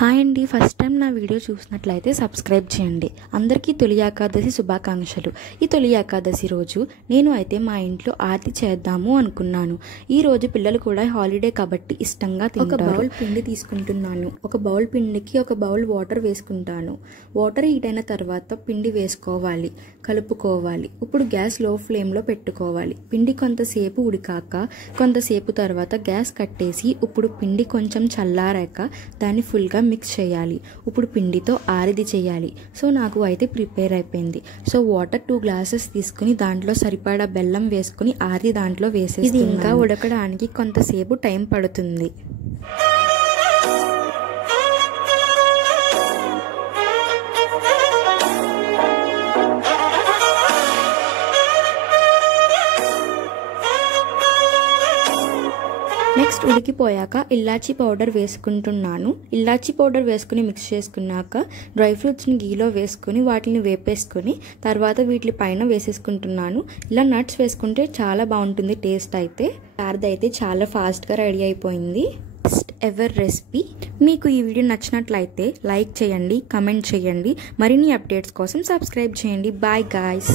Hi అండి, first time నా video చూసినట్లయితే సబ్స్క్రైబ్ చేయండి. అందరికీ తొలి ఏకాదశి శుభాకాంక్షలు. ఈ తొలి ఏకాదశి రోజు నేను అయితే మా ఇంట్లో ఆరతి చేద్దాము అనుకున్నాను. ఈ రోజు పిల్లలు కూడా హాలిడే కాబట్టి ఇష్టంగా తింటారు. ఒక బౌల్ పిండి తీసుకుంటున్నాను. ఒక బౌల్ పిండికి ఒక బౌల్ వాటర్ వేసుకుంటాను. వాటర్ హీట్ అయిన తర్వాత పిండి వేసుకోవాలి, కలుపుకోవాలి. ఇప్పుడు గ్యాస్ లో ఫ్లేమ్లో పెట్టుకోవాలి. పిండి కొంతసేపు ఉడికాక కొంతసేపు తర్వాత గ్యాస్ కట్టేసి ఇప్పుడు పిండి కొంచెం చల్లారాక దాన్ని ఫుల్గా మిక్స్ చేయాలి. ఇప్పుడు పిండితో ఆరిది చేయాలి. సో నాకు అయితే ప్రిపేర్ అయిపోయింది. సో వాటర్ 2 గ్లాసెస్ తీసుకుని దాంట్లో సరిపడా బెల్లం వేసుకుని ఆరిది దాంట్లో వేసేసి ఇది ఇంకా ఉడకడానికి కొంతసేపు టైం పడుతుంది. నెక్స్ట్ ఉడికిపోయాక ఇలాచీ పౌడర్ వేసుకుంటున్నాను. ఇలాచీ పౌడర్ వేసుకుని మిక్స్ చేసుకున్నాక డ్రై ఫ్రూట్స్ని గీలో వేసుకుని వాటిని వేపేసుకుని తర్వాత వీటి పైన వేసేసుకుంటున్నాను. ఇలా నట్స్ వేసుకుంటే చాలా బాగుంటుంది టేస్ట్ అయితే. అయితే చాలా ఫాస్ట్గా రెడీ అయిపోయింది. Best ever recipe. మీకు ఈ వీడియో నచ్చినట్లయితే లైక్ చేయండి, కమెంట్ చేయండి. మరిన్ని అప్డేట్స్ కోసం సబ్స్క్రైబ్ చేయండి. Bye guys.